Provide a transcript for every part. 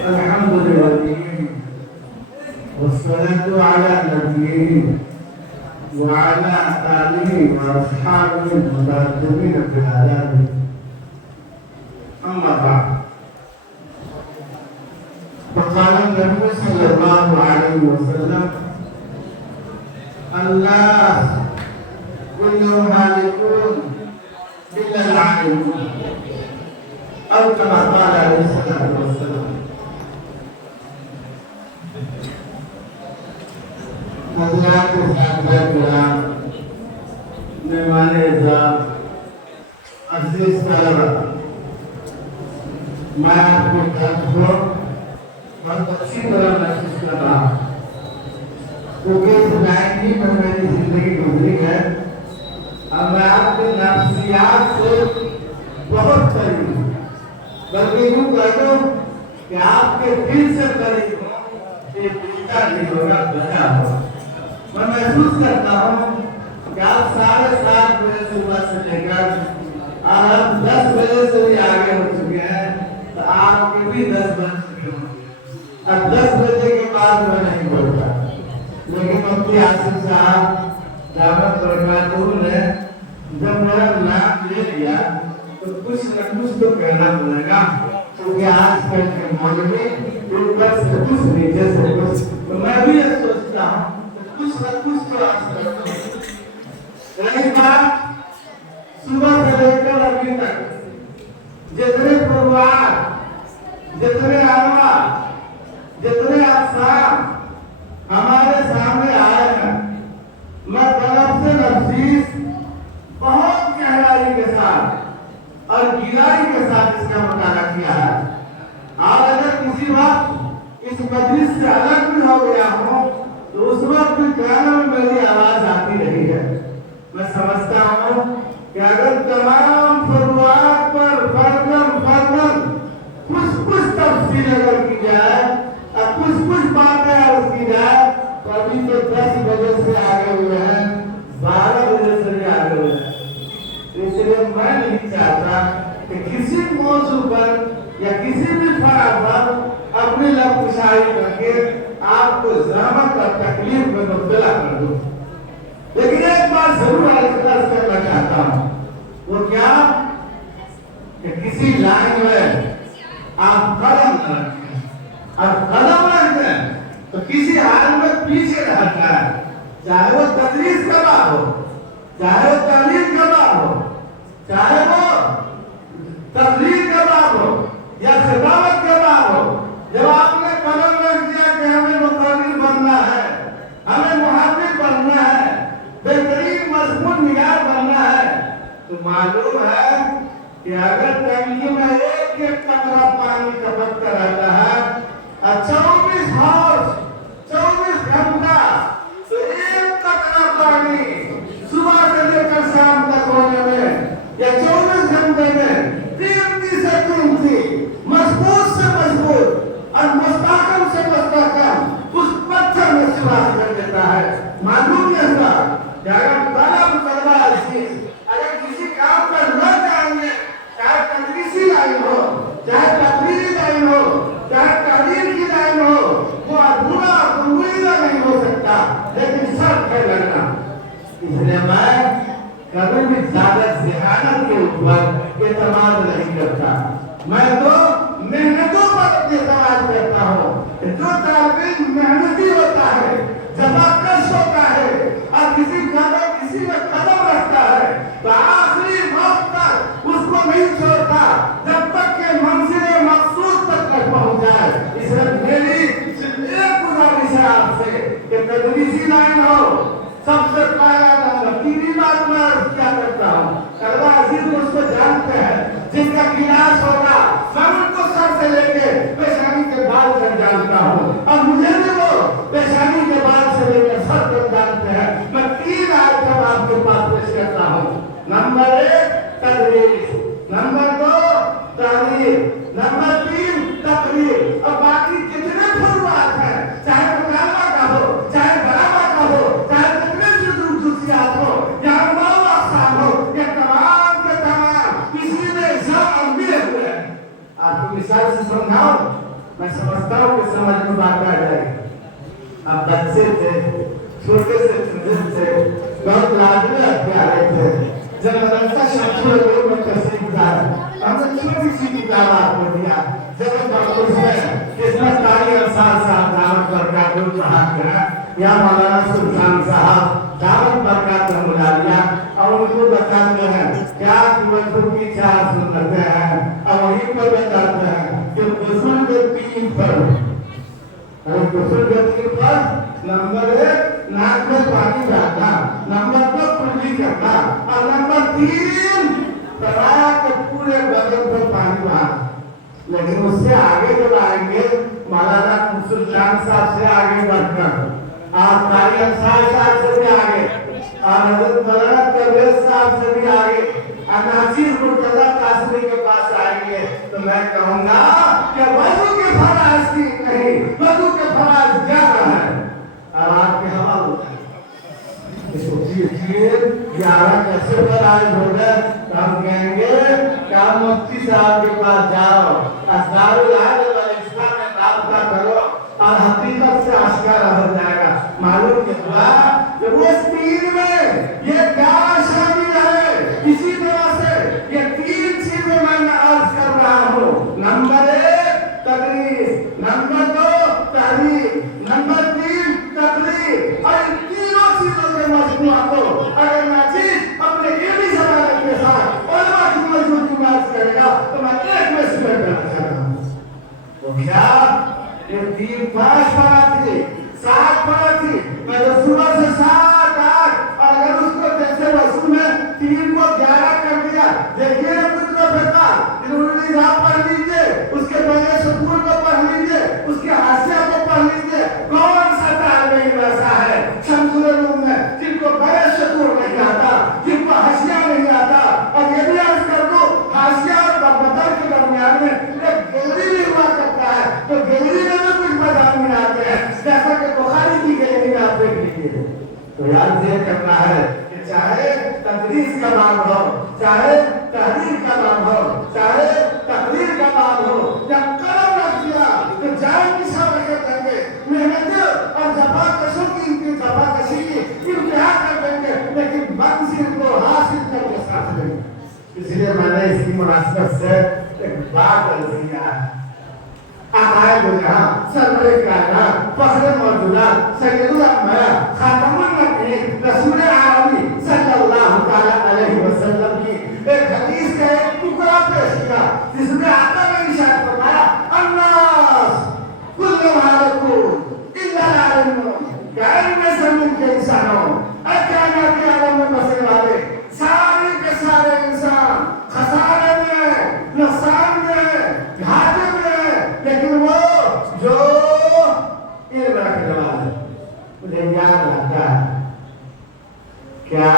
الحمد لله والصلاة على نبيه وعلى آله وأصحابه المتقدمين في الآداب. أما بعد، فقال النبي صلى الله عليه وسلم: الناس كلهم هالكون إلا العالمون، أو كما قال عليه الصلاة والسلام. حضرات صحابہ کرام، مہمان اعزاز، عزیز طلبہ، میں آپ کے درد کو بہت اچھی طرح محسوس کر رہا ہوں، کیونکہ اس لائن ہی میں میری زندگی گزری ہے اور میں آپ کے نفسیات سے بہت قریب ہوں، بلکہ یوں کہہ دو کہ آپ کے دل سے قریب ہوں، یہ بیٹا نہیں ہوگا، بچا ہوگا۔ میں محسوس کرتا ہوں کہ آپ 7:30 بجے صبح سے لے کر آپ 10 بجے سے بھی آگے ہو چکے ہیں، تو آپ کے بھی 10 بج چکے ہوں گے۔ اب 10 بجے کے بعد میں نہیں بولتا، لیکن مفتی آصف صاحب دعوت برکاتہ نے جب میرا نام لے لیا تو کچھ نہ کچھ تو کہنا پڑے گا، کیونکہ آج کل کے مولوی اوپر سے کچھ نیچے سے کچھ، تو میں بھی یہ سوچتا ہوں کچھ نہ کچھ تو آج کرتا ہوں۔ رہی بات صبح سے لے کر ابھی تک جتنے پروار، جتنے انواع، جتنے اقسام ہمارے سامنے آئے ہیں، میں طرف سے نفسیس بہت گہرائی کے ساتھ اور گہرائی کے ساتھ اس کا مطالعہ کیا ہے۔ اور اگر کسی وقت اس مجلس سے الگ بھی ہو گیا ہوں تو اس وقت بھی کانوں میں میری آواز آتی رہی ہے۔ میں سمجھتا ہوں کہ اگر تمام فروعات پر فرداً کچھ تفصیل اگر کی جائے اور کچھ باتیں عرض کی جائے تو ابھی تو 10 بجے سے آگے ہوئے ہیں، 12 بجے سے بھی آگے ہوئے ہیں۔ اس لیے میں نہیں چاہتا کہ کسی موضوع پر یا کسی بھی فرع پر اپنی لب کشائی کر کے آپ کو زحمت اور تکلیف میں مبتلا کر دوں۔ لیکن ایک بات ضرور عرض کرنا چاہتا ہوں، وہ کیا کہ کسی لائن میں آپ قدم نہ رکھیں، اور قدم رکھیں تو کسی حال میں پیچھے نہ ہٹائیں، چاہے وہ تدریس کا باب ہو، چاہے وہ تعلیم کا باب ہو، چاہے وہ تقریر کا باب ہو یا خطابت کا باب ہو۔ جب آپ نے قدم رکھ دیا کہ ہمیں مقرر بننا ہے، ہمیں محقق بننا ہے، بہترین مضمون نگار بننا ہے، تو معلوم ہے کہ اگر ٹنکی میں ایک قطرہ پانی ٹپکتا رہتا ہے اور 24 گھنٹہ تو ایک قطرہ پانی صبح سے لے کر شام تک ہونے میں یا 24 گھنٹے میں قیمتی سے قیمتی، مضبوط سے مضبوط اور مستحکم سے مستحکم اس پتھر میں سراغ کر دیتا ہے۔ معلوم یہ تھا کہ اگر طلبہ عزیز اگر کسی کام پر نہ جائیں گے، چاہے تدریسی لائن ہو، چاہے تقریری لائن ہو، چاہے تعلیم کی لائن ہو، وہ ادھورا گنگویزہ نہیں ہو سکتا، لیکن سب ہے لگنا۔ اس لیے میں کبھی بھی زیادہ ذہانت کے اوپر اعتماد نہیں کرتا، میں تو محنتوں پر اعتماد کرتا ہوں۔ جو طالب علم محنتی ہوتا ہے، جفاکش ہوتا ہے اور کسی میں قدم رکھتا ہے تو آخری وقت تک اس کو نہیں چھوڑتا جب تک کہ منزل مقصود تک نہ پہنچ جائے۔ اس لیے میری صرف ایک گزارش ہے آپ سے کہ تدریسی لائن ہو، سب سے پہلا نمبر تیسری بات میں کیا کرتا ہوں، طلبہ عزیز اس کو جانتے ہیں جن کا کلاس ہوگا میں ان کو سر سے لے کے پیشانی کے بال تک جانتا ہوں، اور مجھے بھی وہ پیشانی کے بال سے لے کر سر تک جانتے ہیں۔ میں 3 آئٹم آپ کے پاس پیش کرتا ہوں۔ نمبر 1 تدریس، نمبر 2 تعلیم، نمبر 3 تقریر، اور باقی جتنے فروعات ہیں، چاہے مکالمہ کا ہو، چاہے ڈرامہ کا ہو، چاہے جتنے جزئیات ہو یا انواع اقسام ہو، یہ تمام کے تمام اسی میں شامل ہوئے ہیں۔ آپ کو مثال سے سمجھاؤں، मैं समझता हूँ कि समझ में बात आ जाएगी। अब बच्चे थे, छोटे से बहुत लाडले प्यारे थे। जब मदरसा शमशुल में तस्वीर गुजारा, हमने छोटी सी किताब आपको दिया। जब उसमें किस्मत कारी अंसार साहब दावत बरकत पढ़ा गया, या मौलाना सुल्तान साहब दावत बरकत मुलालिया, और उनको बताते हैं क्या वजू की 4 सुन्नतें हैं, और वहीं पर बताते हैं कि गुस्ल के 3 फर्ज, और गुस्ल के 3 फर्ज, नंबर 1 नाक में पानी डालना, नंबर 2 कुल्ली करना, और नंबर 3 तराया के पूरे बदन पर पानी बहाना। लेकिन उससे आगे जब आएंगे मौलाना सुल्तान साहब से आगे बढ़कर आप कारी अंसार साहब से भी आगे और हजरत मौलाना कबीर साहब से भी आगे नासिर मुर्तजा कासमी के पास आएंगे तो मैं कहूँगा कि वजू के फराज की नहीं, वजू के फराज ज्यादा है। अब आपके हवाले होता है सोचिए 11 कैसे फराज हो गए, हम कहेंगे क्या मुफ्ती साहब के पास जाओ, अस्तारुल आदम वल इस्लाम में राबता करो और हकीकत से आश्कार हो जाएगा। मालूम के हुआ कि उस 3 में ये 11 शामिल है। इसी तरह से ये 3 चीजें मैं अर्ज कर रहा हूँ। नंबर 1 तदरीस, नंबर 2 तहरीर, नंबर 3 तकरीर, और इन तीनों चीजों के मजमूआ को अगर नाज़िर अपने इल्मी ज़मानत के साथ उलमा की मजमूई की बात करेगा तो मैं एक में सिलेक्ट करना चाहता हूँ। तो क्या ये 3-5 पढ़ा थी, 7 पढ़ा थी, मैं तो सुबह से 7, 8, और अगर उसको जैसे वसूल में 3 को 11 कर दिया, देखिए ना कुछ को फिरका इन्होंने आप पढ़ लीजिए, उसके पहले शतूर को पढ़ लीजिए, उसके हाशिया को पढ़ लीजिए। कौन सा तालिब ऐसा है शमसुल उलूम में जिनको बड़े शतूर नहीं आता, जिनको हाशिया नहीं आता? और ये भी अर्ज कर दो हाशिया और बदल के दरमियान में एक गैलरी भी हुआ करता है, तो गैलरी में भी कुछ मज़ामीन आते हैं, जैसा कि बुखारी की गैलरी में आप देख लीजिए। तो याद ये करना है कि चाहे तदरीस का बाब हो, चाहे तहरीर का बाब हो, चाहे तकरीर का बाब हो, जब कलम रख दिया तो जान की साबित करेंगे, मेहनत और जफाकशों की इनकी जफाकशी की इंतहा कर देंगे, लेकिन मंजिल को हासिल करके साथ देंगे। इसलिए मैंने इसकी मुनासिबत से एक बात अर्ज किया है। आकाए दो जहां सरवरे कायनात फखरे मौजूदा सैयदुल अंबिया खातमुन नबीय्यीन रसूल आलमी सल्लल्लाहु तआला अलैहि वसल्लम की एक हदीस का एक टुकड़ा पेश किया जिसमें आका ने इरशाद फरमाया अन्नास कुल्लु हालकुन इल्ला आलिमुन, गैर में जमीन के इंसानों अकाना के आलम में बसने वाले सारे के सारे इंसान खसारे में, नुकसान में, घाटे में, लेकिन वो जो इल्म रखने वाला है मुझे याद आता है क्या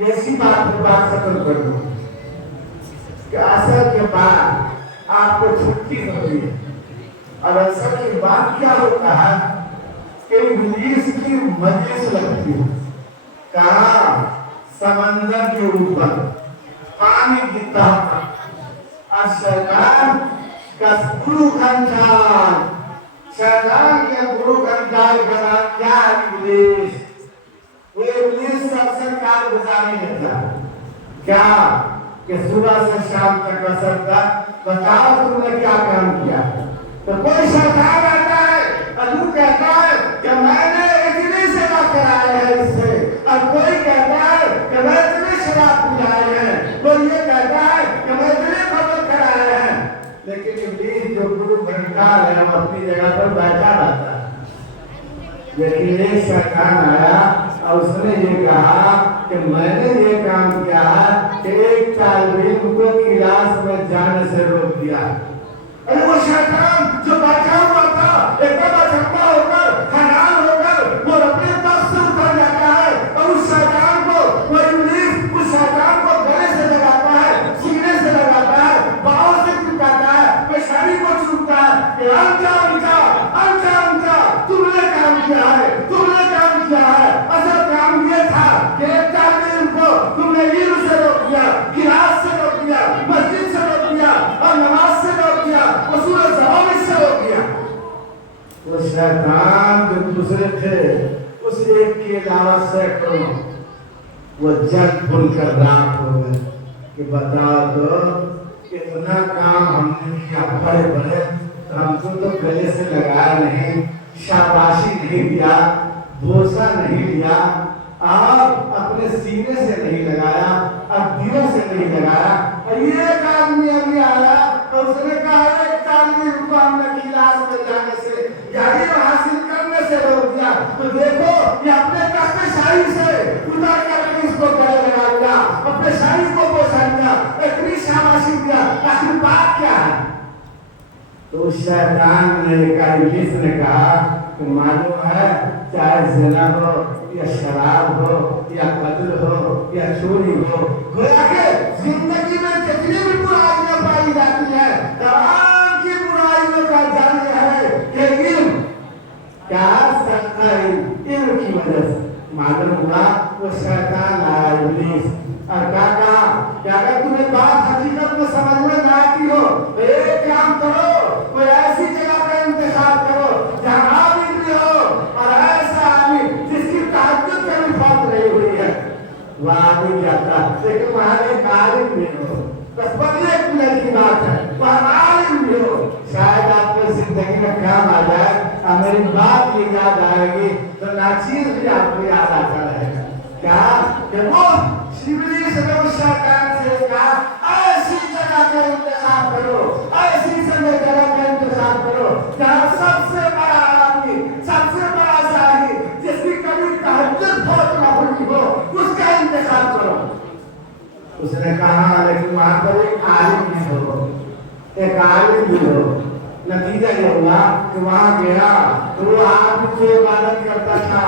ये इसी बात पर बात खत्म कर दो कि असर के बाद आपको छुट्टी होती है। और असर की बात क्या होता है कि इब्लीस की मजलिस लगती है। कहाँ? समंदर के ऊपर पानी की तह और शैतान का गुरु कंटाल, शैतान के गुरु कंटाल का नाम क्या है? इब्लीस। वो इब्लीस सबसे कारगुजारी लेता क्या कि सुबह से शाम तक असर का बताओ तुमने क्या काम किया। तो कोई शैतान आता है और तू कहता है कि मैंने इतनी सेवा कराई है इससे, और कोई कहता है कि मैं इतनी शराब पिलाए हैं, कोई ये कहता है कि मैं इतने खबर कराए हैं। लेकिन इब्लीस जो गुरु घंटाल है वो अपनी जगह पर बैठा रहता है। लेकिन एक शैतान आया और उसने ये कहा कि मैंने ये काम किया है कि एक तालिब इल्म को क्लास में जाने से रोक दिया। अरे वो शैतान जो बैठा हुआ था एकदम अचंभा होकर, हैरान होकर वो अपने तख्त से उतर जाता है और उस शैतान को वो इब्लीस उस शैतान को गले से लगाता है, सीने से लगाता है, बाहों से चिपकाता है, पेशानी को चूमता है कि अंजा अंजा अंजा अंजा तुमने काम किया है, तुमने काम किया है। असल काम ये था कि एक तालिब इल्म को तुमने इल्म से रोक दिया, गिलास से रोक दिया, मस्जिद से रोक दिया और नमाज से रोक दिया, वसूल ज़वामिज से रोक दिया। शैतान जो दूसरे थे उस एक के अलावा सैकड़ों वो जग भूलकर राख हो गए कि बताओ तो इतना काम हमने किया बड़े बड़े तो हमको तो गले से लगाया नहीं, शाबाशी नहीं दिया, भूसा नहीं दिया, आप अपने सीने से नहीं लगाया, अब दिलों से नहीं लगाया। और एक आदमी अभी आया और उसने कहा 41 रुपया हमने गिलास में जाने से यानी हासिल करने से रोक दिया, तो देखो ये अपने कष्टशाही से उतार करके इसको गले लगा दिया, अपने शाही को पोषण दिया, इतनी शाबाशी दिया, आखिर बात क्या है? तो शैतान ने कहा, इब्लीस ने कहा कि मालूम है चाहे ज़िना हो या शराब हो या कत्ल हो या चोरी हो, गोया के जिंदगी में जितनी भी बुराइयां पाई जाती है तमाम की बुराइयों का जाने है कि इल्म क्या सकता है, इल्म की वजह से मालूम हुआ वो शैतान आया इब्लीस और क्या तुम्हें बात हकीकत में समझ में ना आती हो तो एक काम करो, कोई ऐसी जगह का इंतखाब करो जहाँ आलिम भी हो और ऐसा आलिम जिसकी तहज्जुद कभी फर्ज नहीं हुई है, वह आलिम जाता, लेकिन वहाँ एक आलिम भी हो, बस बदले मिनट की बात है, वहाँ आलिम भी हो, शायद आपको जिंदगी में काम आ जाए और मेरी बात ये याद आएगी तो नाचीज भी आपको याद आता रहेगा। क्या कि वो इब्लीस ने उस शैतान से कहा ऐसी जगह का इंतखाब करो, ऐसी समय जगह का इंतखाब करो जहाँ सबसे बड़ा आदमी, सबसे बड़ा शाही जिसकी कभी तहज्जुद फौत न हुई हो उसका इंतखाब करो। उसने कहा लेकिन वहाँ पर एक आलिम भी हो, एक आलिम भी हो। नतीजा ये हुआ कि वहाँ गया तो वो आदमी जो इबादत करता था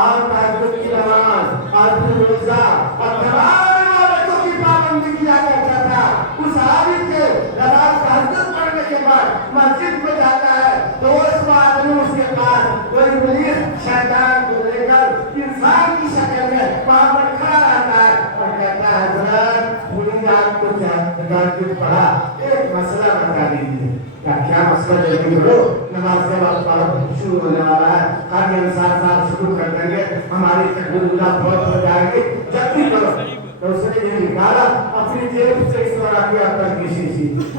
और तहज्जुद की नमाज और रोजा और तमाम इबादतों की पाबंदी किया करता था, उस आदमी के नमाज तहज्जुद पढ़ने के बाद मस्जिद में जाता है तो उस आदमी उसके पास वो इब्लीस शैतान को लेकर इंसान की शक्ल में वहाँ पर खड़ा रहता है और कहता है हज़रत पूरी रात को तहज्जुद पढ़ा, एक मसला बता दीजिए। क्या मसला जल्दी करो, नमाज के बाद शुरू होने वाला है, आगे इंसान साहब शुरू कर देंगे, हमारी तकबीरुल्लाह बहुत हो जाएगी, जल्दी करो। तो उसने ये निकाला अपनी जेब से इस तरह की अपना किसी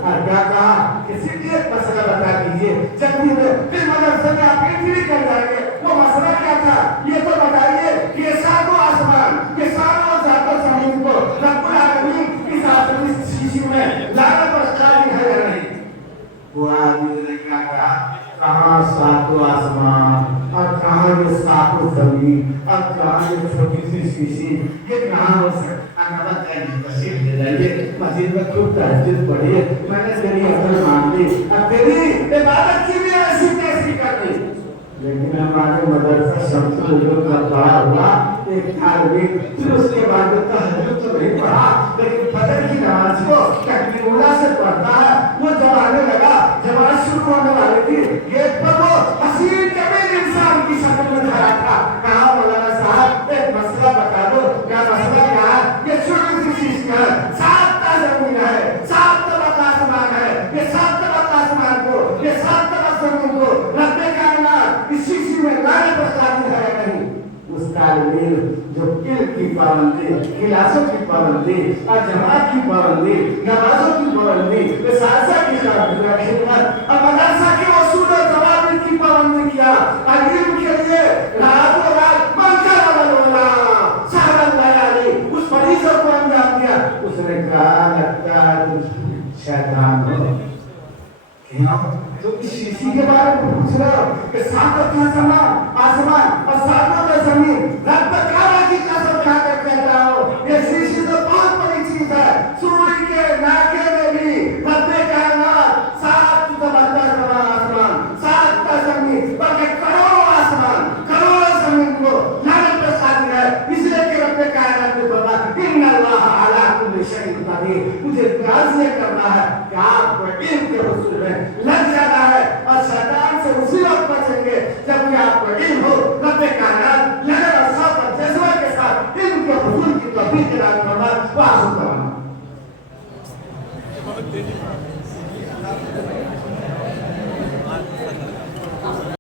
और क्या कहा किसी एक मसला बता दीजिए जल्दी में, फिर मदरसे में आप एंट्री कर जाएंगे। वो मसला क्या था ये तो बताइए कि ये सातों आसमान, ये सातों सातों जमीन को रब्बुल आलमीन इस आसमानी शीशी में लाने पर काबिल है या नहीं? वो आदमी ने क्या कहा, कहाँ सातों आसमान और कहाँ ये सातों जमीन और कहाँ ये छोटी सी शीशी, ये कहाँ हो सकता? तशरीफ ले जाइए, मस्जिद में खूब तहज्जुद पढ़िए, मैंने तेरी अकल मान ली, अब तेरी इबादत की भी ऐसी कैसी कर दी। लेकिन हमारे मदरसा शमसुल उलूम का पढ़ा हुआ एक तालिब, फिर उसके बाद तहज्जुद तो नहीं पढ़ा लेकिन फजर की नमाज को तकबीरुल्लाह से पढ़ता है। वो जब आने लगा, जमात शुरू होने वाली थी, गेट पर वो हसीन जमीन इंसान की शक्ल में खड़ा था। कहा मौलाना साहब एक मसला बता दो। क्या मसला क्या है? ये छोटी सी चीज है, 7 जमीन है, 7 तबक आसमान है, ये 7 तबक आसमान को, ये 7 तबक जमीन को रब्बे कायनात इस शीशी में लाने पर काबिल है या नहीं? उस तालिब जो इल्म की पाबंदी, क्लासों की पाबंदी और जमात की पाबंदी, नमाजों की पाबंदी, मदरसा की खिदमत और मदरसा के उसूल और ज़वाबित की पाबंदी किया और इल्म के लिए रातों रात मंकर अमल शहर लयाली उस फरीज़ों को अंजाम दिया। उसने कहा लगता है शैतान हो, क्यों तो इस शीशी के बारे में पूछ रहे हो कि सातों आसमान और सातों में जमीन रब काबा की कसम खाकर कहता हो ये शीशी तो बहुत बड़ी चीज है। सूर्य के नाके में भी रब कायनात 7 जबरदस्त आसमान, 7 जमीन, बल्कि करोड़ों आसमान, करोड़ों जमीन को लाने पर काबिल है। इसलिए कि रब कायनात ने बोला इन्नल्लाह अला कुल्ली शैइन कदीर। मुझे राज़ी करना है कि आप इल्म के हुस्न में